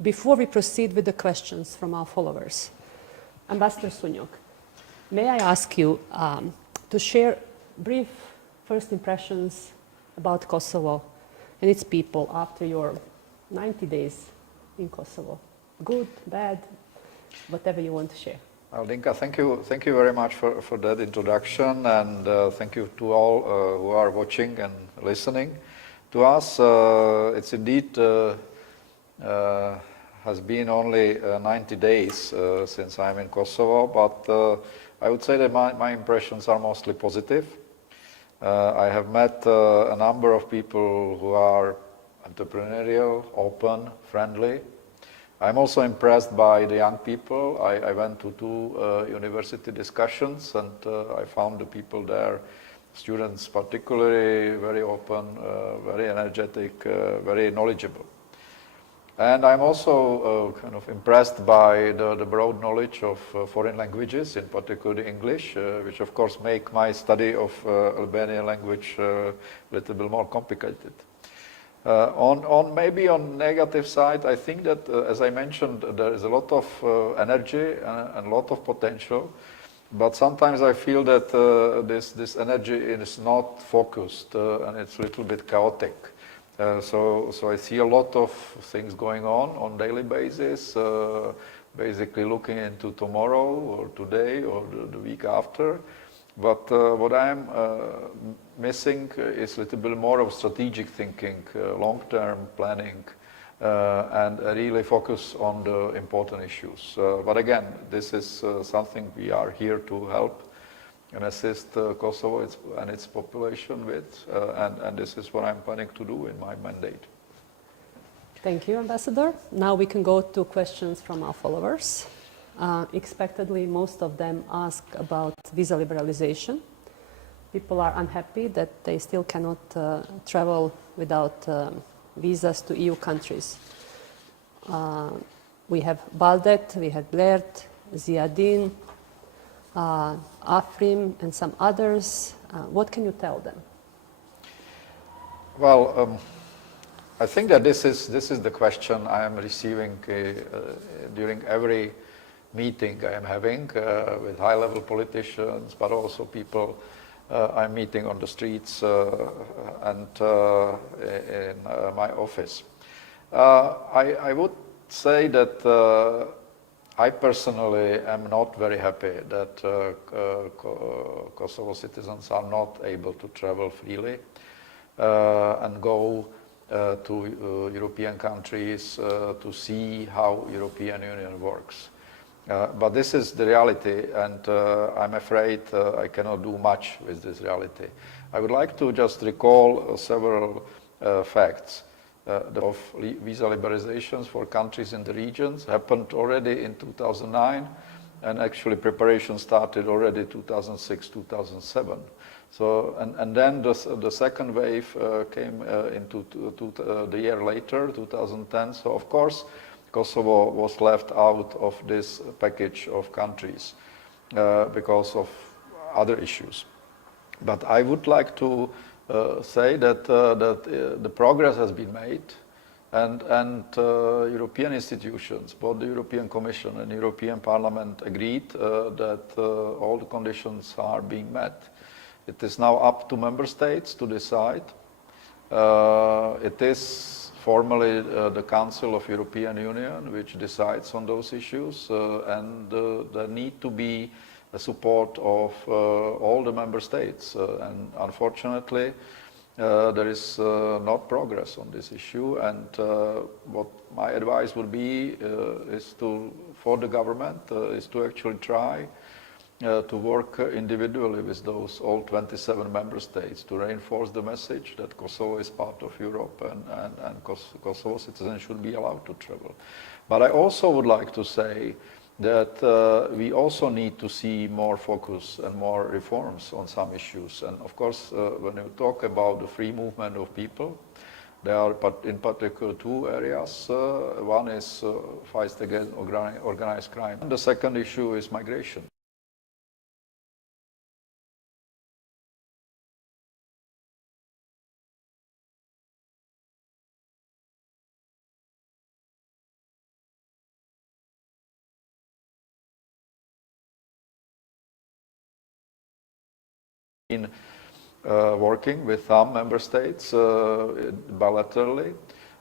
before we proceed with the questions from our followers, Ambassador Szunyog, may I ask you to share brief first impressions about Kosovo and its people after your 90 days in Kosovo? Good, bad, whatever you want to share. Well, Dinka, thank you very much for that introduction, and thank you to all who are watching and listening to us. It's indeed has been only 90 days since I'm in Kosovo, but I would say that my impressions are mostly positive. I have met a number of people who are entrepreneurial, open, friendly. I'm also impressed by the young people. I went to two university discussions, and I found the people there, students particularly, very open, very energetic, very knowledgeable. And I'm also kind of impressed by the broad knowledge of foreign languages, in particular English, which of course make my study of Albanian language a little bit more complicated. Maybe on negative side, I think that, as I mentioned, there is a lot of energy and a lot of potential, but sometimes I feel that this energy is not focused and it's a little bit chaotic. So I see a lot of things going on daily basis, basically looking into tomorrow or today or the week after. But what I'm missing is a little bit more of strategic thinking, long-term planning, and really focus on the important issues. But again, this is something we are here to help and assist Kosovo and its population with, and this is what I'm planning to do in my mandate. Thank you, Ambassador. Now we can go to questions from our followers. Expectedly, most of them ask about visa liberalization. People are unhappy that they still cannot travel without visas to EU countries. We have Baldet, we have Blert, Ziadin, Afrim, and some others. What can you tell them? Well, I think that this is the question I am receiving during every meeting I am having with high-level politicians, but also people I'm meeting on the streets and in my office. I would say that I personally am not very happy that Kosovo citizens are not able to travel freely and go to European countries to see how European Union works. But this is the reality, and I'm afraid I cannot do much with this reality. I would like to just recall several facts. Of visa liberalizations for countries in the regions happened already in 2009, and actually preparation started already 2006, 2007. So, and then the second wave came into the year later, 2010. So of course, Kosovo was left out of this package of countries because of other issues. But I would like to say that the progress has been made, and European institutions, both the European Commission and European Parliament, agreed that all the conditions are being met. It is now up to member states to decide. It is formally the Council of European Union which decides on those issues, and there need to be the support of all the member states, and unfortunately there is not progress on this issue, and what my advice would be is for the government is to actually try to work individually with those all 27 member states to reinforce the message that Kosovo is part of Europe, and Kosovo citizens should be allowed to travel. But I also would like to say that we also need to see more focus and more reforms on some issues. And of course, when you talk about the free movement of people, there are in particular two areas. One is fight against organized crime. And the second issue is migration. been working with some member states bilaterally,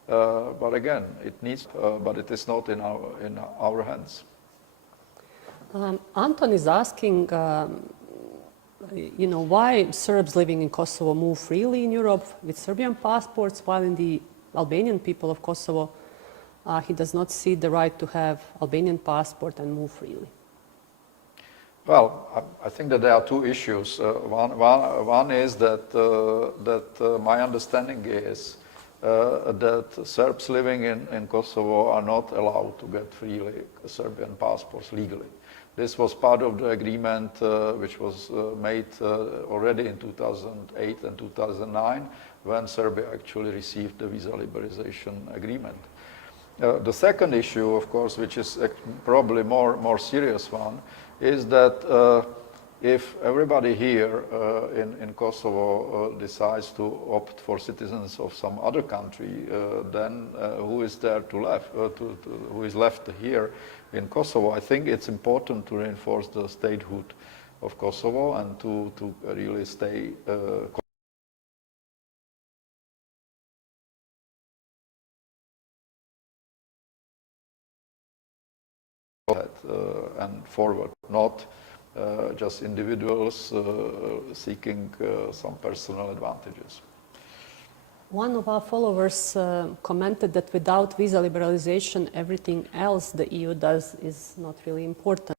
but again, it needs, but it is not in our hands. Anton is asking, why Serbs living in Kosovo move freely in Europe with Serbian passports, while in the Albanian people of Kosovo, he does not see the right to have Albanian passport and move freely. Well, I think that there are two issues. One is that my understanding is that Serbs living in Kosovo are not allowed to get freely Serbian passports legally. This was part of the agreement which was made already in 2008 and 2009 when Serbia actually received the visa liberalization agreement. The second issue, of course, which is probably more serious one, is that if everybody here in Kosovo decides to opt for citizens of some other country, then who is there who is left here in Kosovo? I think it's important to reinforce the statehood of Kosovo and to really stay and forward, not just individuals seeking some personal advantages. One of our followers commented that without visa liberalization, everything else the EU does is not really important.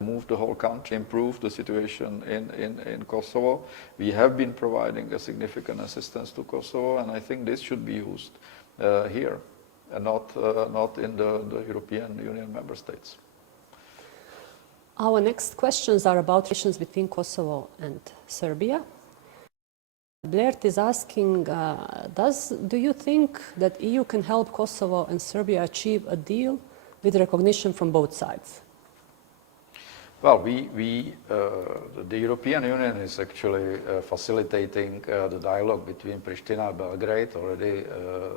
Move the whole country, improve the situation in Kosovo. We have been providing a significant assistance to Kosovo, and I think this should be used here, and not in the European Union member states. Our next questions are about relations between Kosovo and Serbia. Blair is asking, do you think that EU can help Kosovo and Serbia achieve a deal with recognition from both sides? Well, the European Union is actually facilitating the dialogue between Pristina and Belgrade already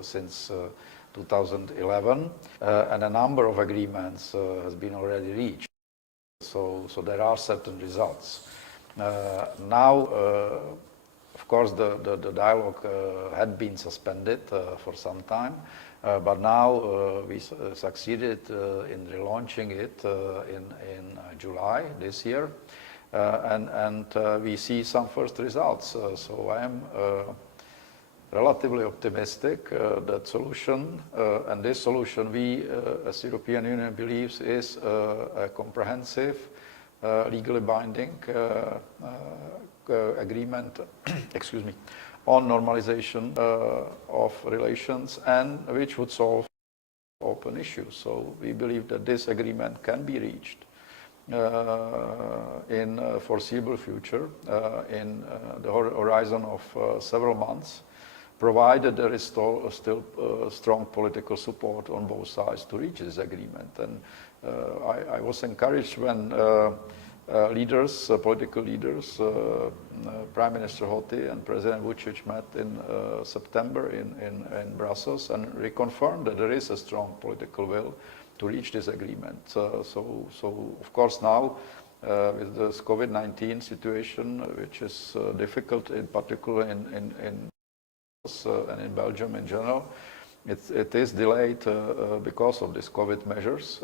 since 2011, and a number of agreements has been already reached. So there are certain results. Now, of course, the dialogue had been suspended for some time, but now we succeeded in relaunching it in July this year, and we see some first results. So I am relatively optimistic that solution, and this solution we as European Union believes is a comprehensive, legally binding agreement excuse me, on normalization of relations, and which would solve open issues. So we believe that this agreement can be reached in a foreseeable future, in the horizon of several months, provided there is still strong political support on both sides to reach this agreement. And I was encouraged when political leaders, Prime Minister Hoti and President Vučić met in September in Brussels and reconfirmed that there is a strong political will to reach this agreement. So of course now with this COVID-19 situation, which is difficult in particular in and in Belgium in general, it is delayed because of these COVID measures,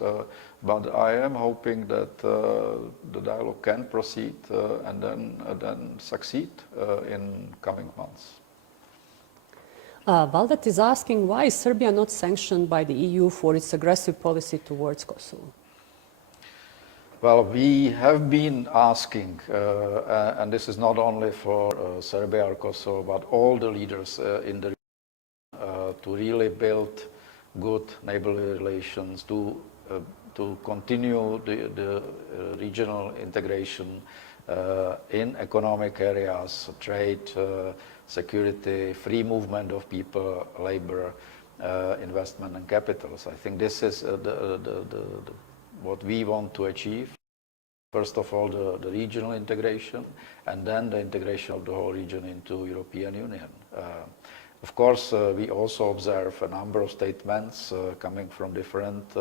but I am hoping that the dialogue can proceed and then succeed in coming months. Valdet is asking, why is Serbia not sanctioned by the EU for its aggressive policy towards Kosovo? Well, we have been asking, and this is not only for Serbia or Kosovo, but all the leaders in the region to really build good neighborly relations, to continue the regional integration in economic areas, trade, security, free movement of people, labor, investment and capitals. I think this is what we want to achieve. First of all, the regional integration, and then the integration of the whole region into European Union. Of course, we also observe a number of statements coming from different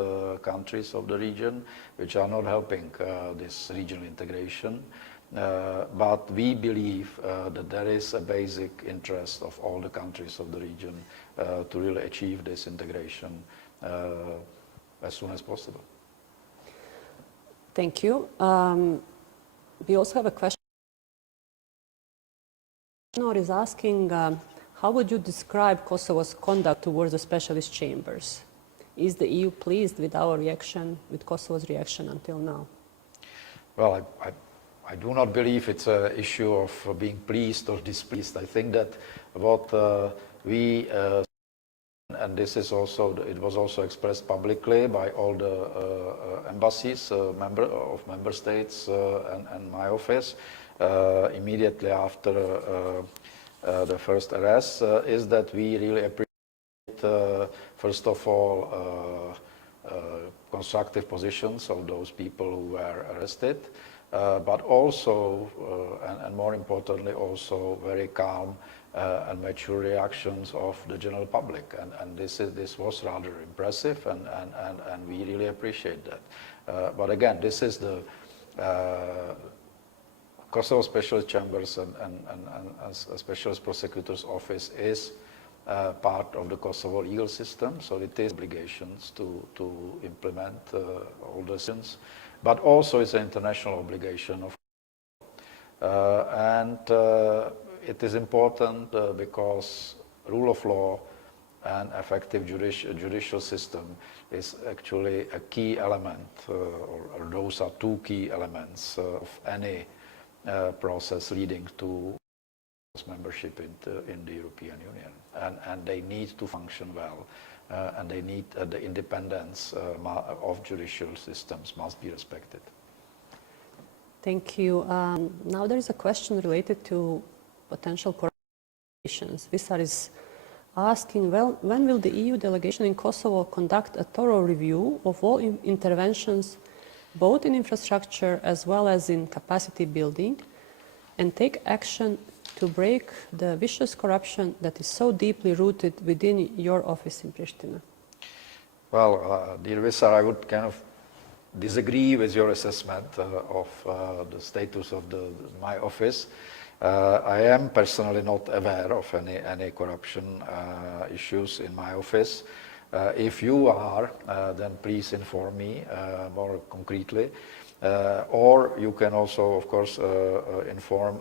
countries of the region, which are not helping this regional integration. But we believe that there is a basic interest of all the countries of the region to really achieve this integration as soon as possible. Thank you. We also have a question. Is asking, how would you describe Kosovo's conduct towards the specialist chambers? Is the EU pleased with our reaction, with Kosovo's reaction until now? Well, I do not believe it's an issue of being pleased or displeased. I think that what we and this is also, it was also expressed publicly by all the embassies, member states and my office immediately after the first arrest, is that we really appreciate, first of all, constructive positions of those people who were arrested, but also, and more importantly, also very calm and mature reactions of the general public, and this was rather impressive, and we really appreciate that. But again, this is the Kosovo Specialist Chambers and Specialist Prosecutor's Office is part of the Kosovo legal system, so it is obligations to implement all the sins, but also it's an international obligation of and it is important because rule of law and effective judicial system is actually a key element, or those are two key elements of any process leading to membership in the European Union, and they need to function well, and they need the independence of judicial systems must be respected. Thank you. Now there is a question related to potential corruption. Visar is asking, well, when will the EU delegation in Kosovo conduct a thorough review of all interventions, both in infrastructure as well as in capacity building, and take action to break the vicious corruption that is so deeply rooted within your office in Pristina? Well, dear Visar, I would kind of disagree with your assessment of the status of my office. I am personally not aware of any corruption issues in my office. If you are, then please inform me more concretely. Or you can also, of course, inform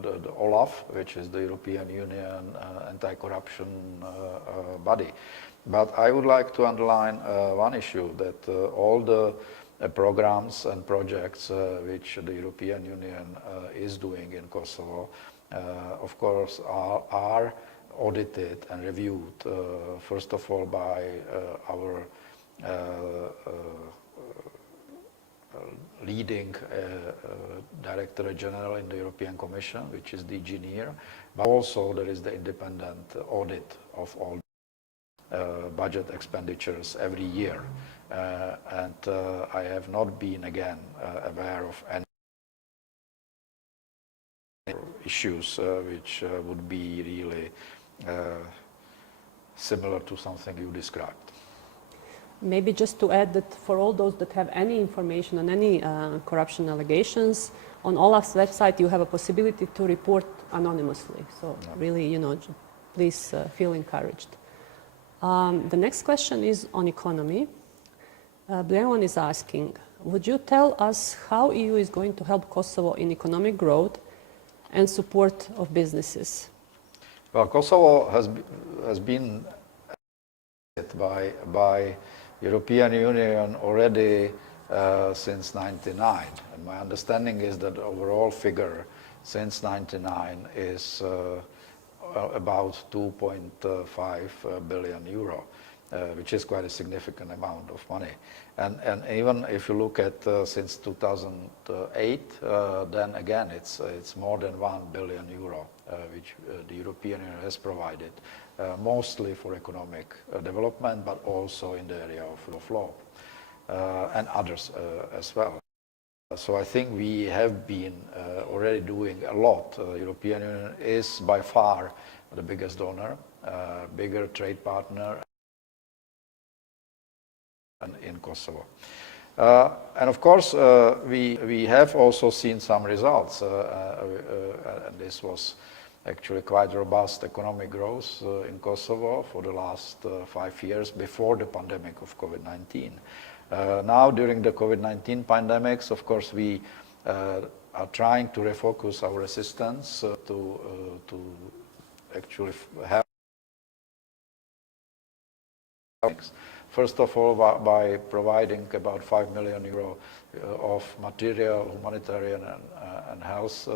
the OLAF, which is the European Union anti-corruption body. But I would like to underline one issue, that all the programs and projects which the European Union is doing in Kosovo, of course, are audited and reviewed, first of all by our leading Director General in the European Commission, which is DG NEAR, but also there is the independent audit of all budget expenditures every year. And I have not been, again, aware of any issues which would be really similar to something you described. Maybe just to add that for all those that have any information on any corruption allegations, on Olaf's website you have a possibility to report anonymously. So really, please feel encouraged. The next question is on economy. Blairwan is asking, would you tell us how EU is going to help Kosovo in economic growth and support of businesses? Well, Kosovo has been by European Union already since '99, and my understanding is that the overall figure since '99 is about 2.5 billion euro. which is quite a significant amount of money. And even if you look at since 2008, then again it's more than 1 billion euro, which the European Union has provided, mostly for economic development, but also in the area of rule of law and others as well. So I think we have been already doing a lot. European Union is by far the biggest donor, bigger trade partner in Kosovo. And of course, we have also seen some results, and this was actually quite robust economic growth in Kosovo for the last 5 years before the pandemic of COVID-19. Now, during the COVID-19 pandemics, of course, we are trying to refocus our assistance to actually have. First of all, by providing about 5 million euro of material, humanitarian, and health